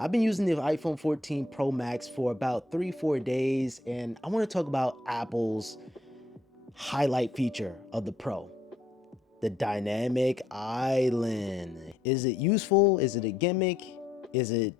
I've been using the iPhone 14 Pro Max for about 3-4 days, and I want to talk about Apple's highlight feature of the Pro, the dynamic island. Is it useful? Is it a gimmick? Is it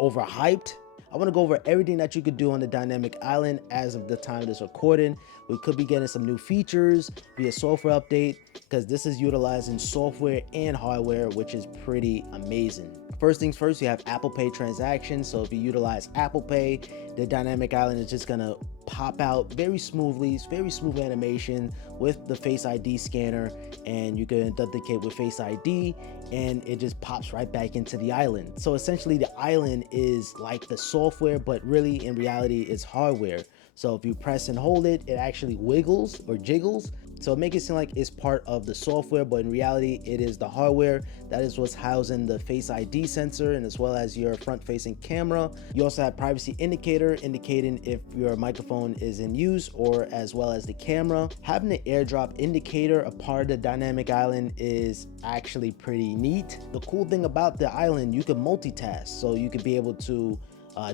overhyped? I want to go over everything that you could do on the dynamic island as of the time of this recording. We could be getting some new features via software update because this is utilizing software and hardware, which is pretty amazing. First things first, you have Apple Pay transactions. So if you utilize Apple Pay, the dynamic island is just gonna pop out very smoothly. It's very smooth animation with the Face ID scanner, and you can authenticate with Face ID and it just pops right back into the island. So essentially the island is like the software, but really in reality it's hardware. So if you press and hold it, it actually wiggles or jiggles. So it makes it seem like it's part of the software, but in reality, it is the hardware. That is what's housing the Face ID sensor, and as well as your front-facing camera. You also have privacy indicator indicating if your microphone is in use, or as well as the camera. Having the airdrop indicator a part of the dynamic island is actually pretty neat. The cool thing about the island, you can multitask, so you could be able to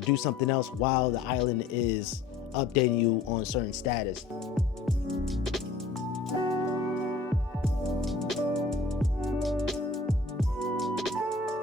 do something else while the island is updating you on certain status.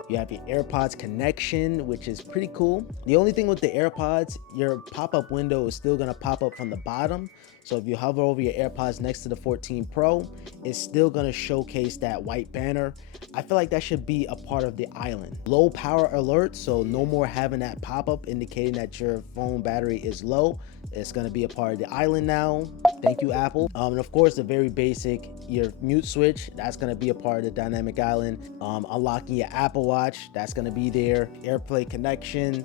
You have your AirPods connection, which is pretty cool. The only thing with the AirPods, your pop-up window is still gonna pop up from the bottom. So if you hover over your AirPods next to the 14 Pro, it's still gonna showcase that white banner. I feel like that should be a part of the island. Low power alert, so no more having that pop-up indicating that your phone battery is low. It's gonna be a part of the island now. Thank you, Apple. And of course, the very basic, your mute switch, that's gonna be a part of the dynamic island. Unlocking your Apple Watch, that's gonna be there. AirPlay connection.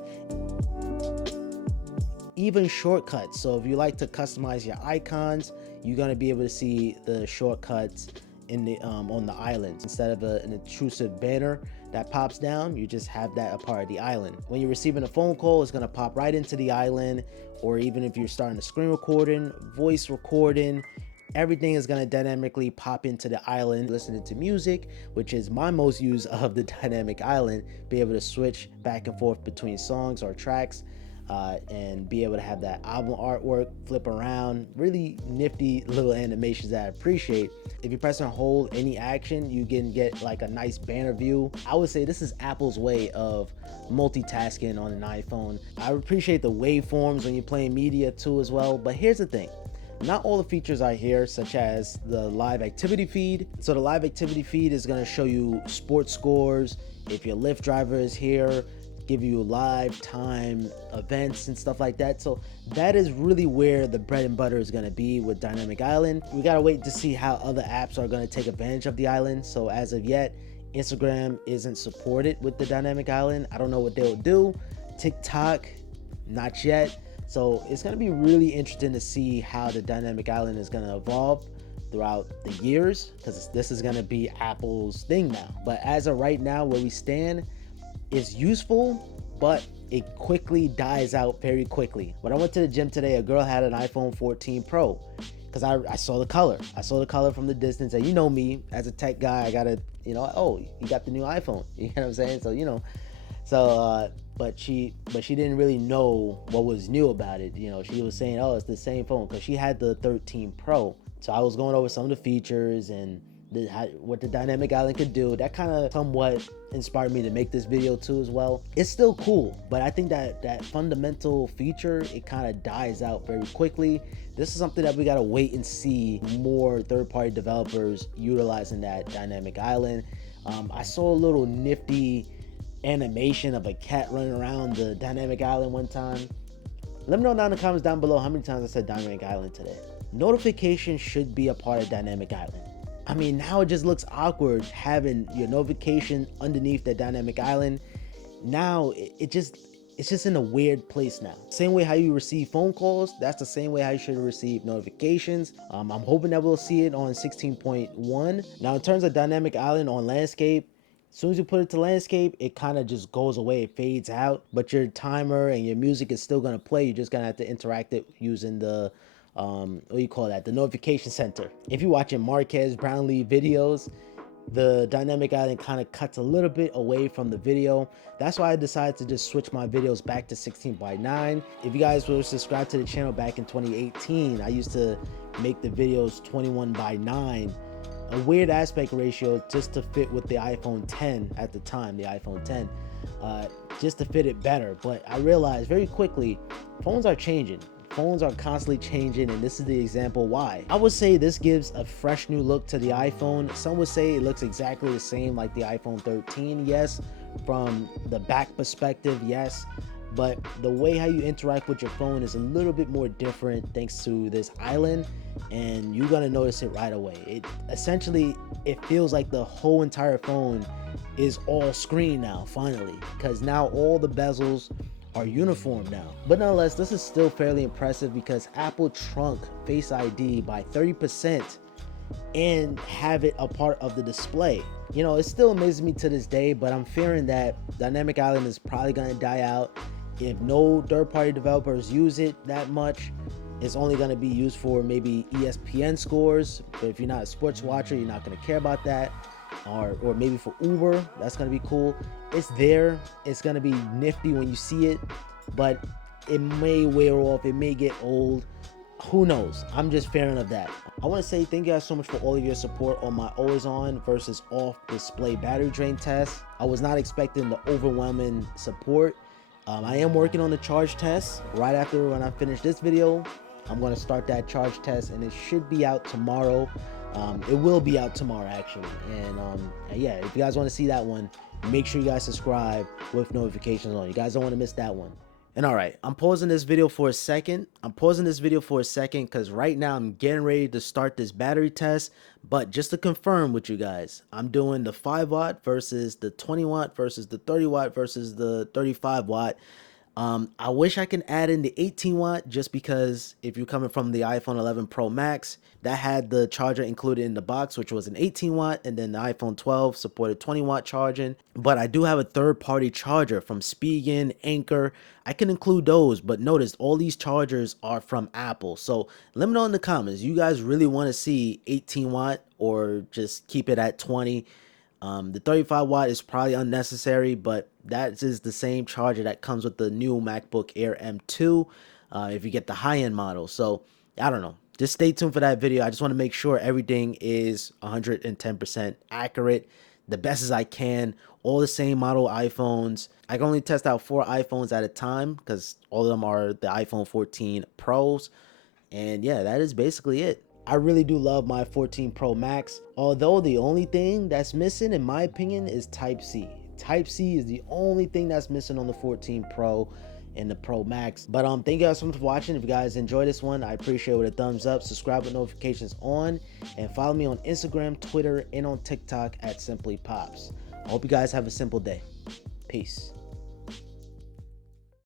Even shortcuts. So if you like to customize your icons, you're gonna be able to see the shortcuts in the on the island. Instead of an intrusive banner that pops down, you just have that a part of the island. When you're receiving a phone call, it's gonna pop right into the island, or even if you're starting a screen recording, voice recording, everything is gonna dynamically pop into the island. Listening to music, which is my most use of the dynamic island, be able to switch back and forth between songs or tracks. And be able to have that album artwork flip around. Really nifty little animations that I appreciate. If you press and hold any action, you can get like a nice banner view. I would say this is Apple's way of multitasking on an iPhone. I appreciate the waveforms when you're playing media too as well, but here's the thing. Not all the features are here, such as the live activity feed. So the live activity feed is gonna show you sports scores. If your Lyft driver is here, give you live time events and stuff like that. So that is really where the bread and butter is going to be with dynamic island. We got to wait to see how other apps are going to take advantage of the island. So as of yet, Instagram isn't supported with the dynamic island. I don't know what they'll do. TikTok, not yet. So it's going to be really interesting to see how the dynamic island is going to evolve throughout the years, because this is going to be Apple's thing now. But as of right now, where we stand, is useful, but it quickly dies out very quickly. When I went to the gym today, a girl had an iPhone 14 Pro, because I saw the color. I saw the color from the distance, and you know me, as a tech guy, I gotta, oh, you got the new iPhone. You know what I'm saying? So, but she didn't really know what was new about it. She was saying, oh, it's the same phone, because she had the 13 Pro. So I was going over some of the features and what the dynamic island could do. That kind of somewhat inspired me to make this video too as well. It's still cool, but I think that fundamental feature, it kind of dies out very quickly. This is something that we got to wait and see more third-party developers utilizing that dynamic island. I saw a little nifty animation of a cat running around the dynamic island one time. Let me know down in the comments down below how many times I said dynamic island today. Notifications should be a part of dynamic island. I mean, now it just looks awkward having your notification underneath the dynamic island. Now it's just in a weird place now. Same way how you receive phone calls, that's the same way how you should receive notifications. I'm hoping that we'll see it on 16.1. Now in terms of dynamic island on landscape, as soon as you put it to landscape, it kind of just goes away, it fades out, but your timer and your music is still gonna play. You're just gonna have to interact it using the what do you call that, the notification center. If you're watching Marquez Brownlee videos, the dynamic island kind of cuts a little bit away from the video. That's why I decided to just switch my videos back to 16:9. If you guys were subscribed to the channel back in 2018, I used to make the videos 21:9, a weird aspect ratio just to fit with the iPhone 10 at the time, the iPhone 10, just to fit it better. But I realized very quickly, phones are changing. Phones are constantly changing, and this is the example why. I would say this gives a fresh new look to the iPhone. Some would say it looks exactly the same like the iPhone 13, yes. From the back perspective, yes. But the way how you interact with your phone is a little bit more different thanks to this island, and you're gonna notice it right away. It essentially, it feels like the whole entire phone is all screen now, finally, because now all the bezels are uniform now. But nonetheless, this is still fairly impressive because Apple shrunk Face ID by 30% and have it a part of the display. You know, it still amazes me to this day, but I'm fearing that Dynamic Island is probably gonna die out. If no third-party developers use it that much, it's only gonna be used for maybe ESPN scores. But if you're not a sports watcher, you're not gonna care about that. Or maybe for Uber, that's gonna be cool. It's there, it's gonna be nifty when you see it, but it may wear off, it may get old, who knows. I'm just fearing of that. I want to say thank you guys so much for all of your support on my always on versus off display battery drain test. I was not expecting the overwhelming support. I am working on the charge test. Right after when I finish this video, I'm going to start that charge test, and it should be out tomorrow. It will be out tomorrow actually, and yeah, if you guys want to see that one, make sure you guys subscribe with notifications on. You guys don't want to miss that one. And all right, I'm pausing this video for a second. Because right now I'm getting ready to start this battery test. But just to confirm with you guys, I'm doing the 5 watt versus the 20 watt versus the 30 watt versus the 35 watt. I wish I can add in the 18 watt, just because if you're coming from the iPhone 11 Pro Max, that had the charger included in the box, which was an 18 watt, and then the iPhone 12 supported 20 watt charging. But I do have a third-party charger from Spigen, Anchor. I can include those, but notice all these chargers are from Apple. So let me know in the comments, you guys really want to see 18 watt or just keep it at 20? The 35 watt is probably unnecessary, but that is the same charger that comes with the new MacBook Air M2 if you get the high-end model. So I don't know, just stay tuned for that video. I just want to make sure everything is 110% accurate, the best as I can. All the same model iPhones. I can only test out 4 iPhones at a time because all of them are the iPhone 14 Pros. And yeah, that is basically it. I really do love my 14 Pro Max, although the only thing that's missing in my opinion is Type-C. Type-C is the only thing that's missing on the 14 Pro and the Pro Max. But thank you guys so much for watching. If you guys enjoyed this one, I appreciate it with a thumbs up, subscribe with notifications on, and follow me on Instagram, Twitter, and on TikTok at Simplypops. I hope you guys have a simple day. Peace.